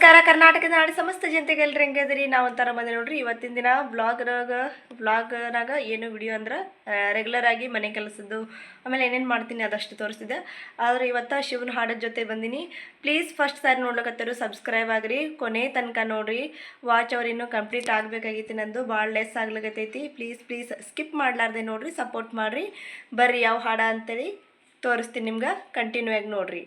ನಮಸ್ಕಾರ. ಕರ್ನಾಟಕದ ನಾಡು ಸಮಸ್ತ ಜನತೆಗೆ ಹೆಂಗೆ ಅದರಿ? ನಾವು ಒಂಥರ ಬಂದೆ ನೋಡ್ರಿ, ಇವತ್ತಿನ ದಿನ ಬ್ಲಾಗ್ರಾಗ ಬ್ಲಾಗ್ನಾಗ ಏನು ವಿಡಿಯೋ ಅಂದ್ರೆ ರೆಗ್ಯುಲರ್ ಆಗಿ ಮನೆ ಕೆಲಸದ್ದು, ಆಮೇಲೆ ಏನೇನು ಮಾಡ್ತೀನಿ ಅದಷ್ಟು ತೋರಿಸ್ತಿದ್ದೆ. ಆದರೆ ಇವತ್ತು ಶಿವನ ಹಾಡದ ಜೊತೆ ಬಂದೀನಿ. ಪ್ಲೀಸ್ ಫಸ್ಟ್ ಸಾರಿ ನೋಡ್ಲಿಕ್ಕತ್ತರು ಸಬ್ಸ್ಕ್ರೈಬ್ ಆಗಿರಿ. ಕೊನೆ ತನಕ ನೋಡ್ರಿ. ವಾಚ್ ಅವ್ರು ಕಂಪ್ಲೀಟ್ ಆಗಬೇಕಾಗಿತ್ತು ನಂದು. ಭಾಳ ಲೆಸ್ ಆಗ್ಲಿಕತ್ತೈತಿ. ಪ್ಲೀಸ್ ಪ್ಲೀಸ್ ಸ್ಕಿಪ್ ಮಾಡಲಾರ್ದೆ ನೋಡ್ರಿ ಸಪೋರ್ಟ್ ಮಾಡಿರಿ. ಬರ್ರಿ ಯಾವ ಹಾಡ ಅಂತೇಳಿ ತೋರಿಸ್ತೀನಿ ನಿಮ್ಗೆ. ಕಂಟಿನ್ಯೂ ಆಗಿ ನೋಡ್ರಿ.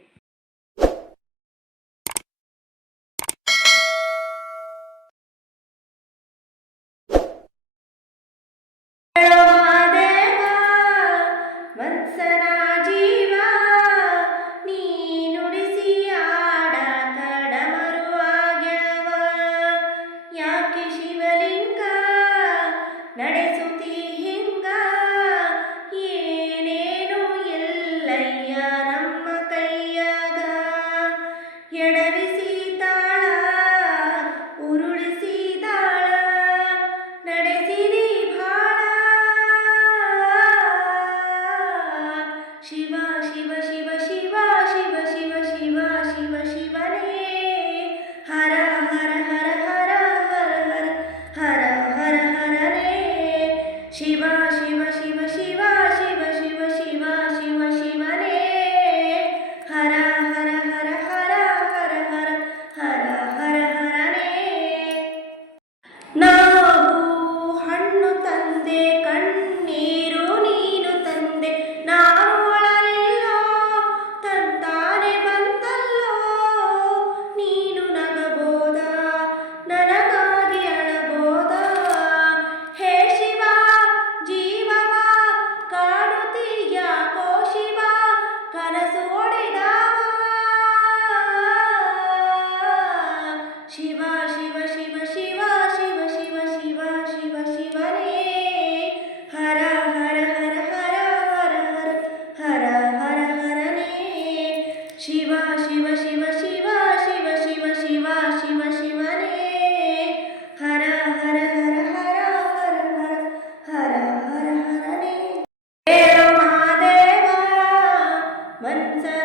வன்ச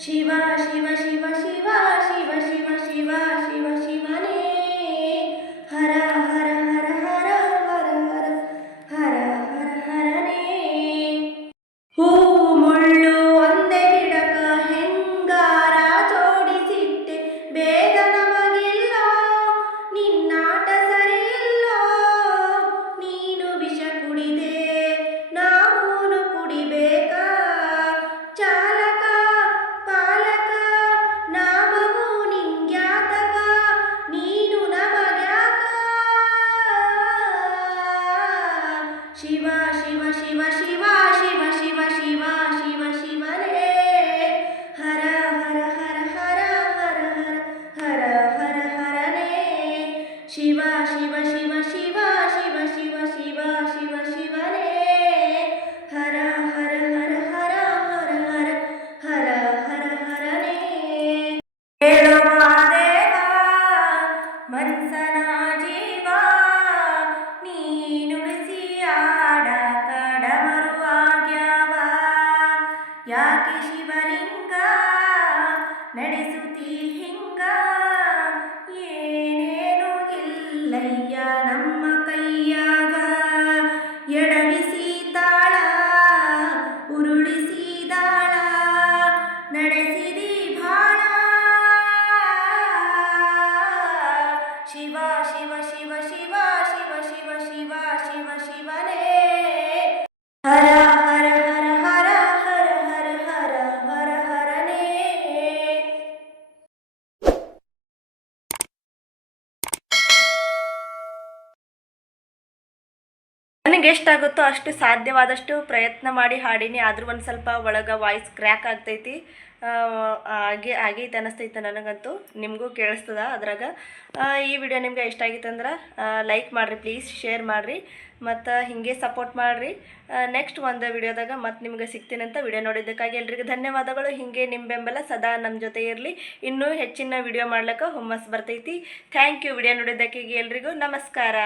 शिवा ಮಹಾದೇವ ಮನ್ಸನ ಜೀವ ನೀನುಳಿಸಿ ಆಡ ಕಡಮರು ಆಗ್ಯಾವ. ಯಾಕೆ ಶಿವಲಿಂಗ ನಡೆಸುತ್ತಿ ಹಿಂಗ? ಏನೇನೂ ಇಲ್ಲಯ್ಯ ನಮ್ಮ शिवा ಎಷ್ಟಾಗುತ್ತೋ ಅಷ್ಟು ಸಾಧ್ಯವಾದಷ್ಟು ಪ್ರಯತ್ನ ಮಾಡಿ ಹಾಡೀನಿ. ಆದರೂ ಒಂದು ಸ್ವಲ್ಪ ಒಳಗೆ ವಾಯ್ಸ್ ಕ್ರ್ಯಾಕ್ ಆಗ್ತೈತಿ. ಆಗಿ ಹಾಗೆ ಆಗೈತೆ ಅನ್ನಿಸ್ತೈತೆ ನನಗಂತೂ. ನಿಮಗೂ ಕೇಳಿಸ್ತದ ಅದ್ರಾಗ. ಈ ವಿಡಿಯೋ ನಿಮ್ಗೆ ಇಷ್ಟ ಆಗಿತ್ತು ಅಂದ್ರೆ ಲೈಕ್ ಮಾಡಿರಿ ಪ್ಲೀಸ್ ಶೇರ್ ಮಾಡಿರಿ. ಮತ್ತು ಹೀಗೆ ಸಪೋರ್ಟ್ ಮಾಡಿರಿ. ನೆಕ್ಸ್ಟ್ ಒಂದು ವಿಡಿಯೋದಾಗ ಮತ್ತೆ ನಿಮ್ಗೆ ಅಂತ ವಿಡಿಯೋ ನೋಡಿದ್ದಕ್ಕಾಗಿ ಎಲ್ರಿಗೂ ಧನ್ಯವಾದಗಳು. ಹೀಗೆ ನಿಮ್ಮ ಬೆಂಬಲ ಸದಾ ನಮ್ಮ ಜೊತೆ ಇರಲಿ. ಇನ್ನೂ ಹೆಚ್ಚಿನ ವಿಡಿಯೋ ಮಾಡ್ಲಿಕ್ಕೆ ಹುಮ್ಮಸ್ ಬರ್ತೈತಿ. ಥ್ಯಾಂಕ್ ಯು ವಿಡಿಯೋ ನೋಡಿದ್ದಕ್ಕಾಗಿ ಎಲ್ರಿಗೂ ನಮಸ್ಕಾರ.